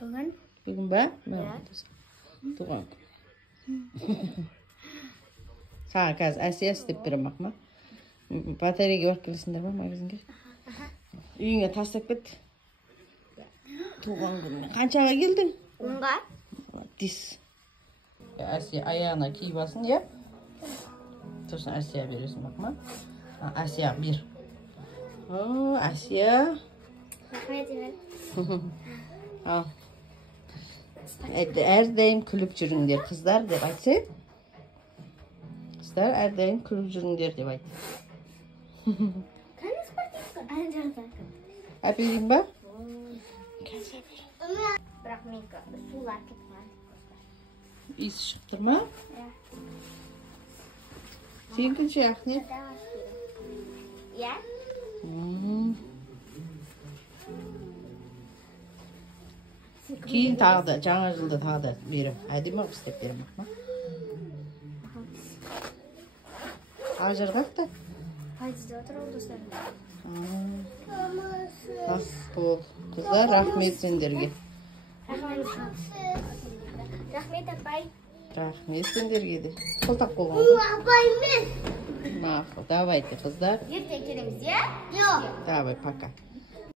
Бүгін? Бүгін ба? Туған күн. Саған қазір Әсия істеп беремін ма? Батареяға барып келесіңдер ма магазинге? Үйіңе тастап кет. Туған күніне. Қаншаға келдің? 10-ға. Дис. Әсия аяғына киіп алсын, я? Сосын Әсия бересің бақма. Әсия бір. О, Әсия. Рахмет, Емел. Ал. Әрдайым күліп жүріңдер, қыздар деп айтсы. Қыздар әрдайым күліп жүріңдер деп айт. Қане спортивка? Әперейін ба? Бірақ мен сулар кеткен. Иісі шығып тұр ма? Сенкінші Ахмет? Иә? Кейін тағы да, жаңа жылда тағы да берем. Әдемі қып істеп берем. Ажырғақ та? Пайдызды отыр ол достар. Бол. Қыздар, рахмет сендерге. Рахмет, апай. Рахмет сендерге де. Қолтақ болған. Апай мен. Мақұл, давайте, қыздар. Ерте келеміз, иә? Жоқ. Давай, пока.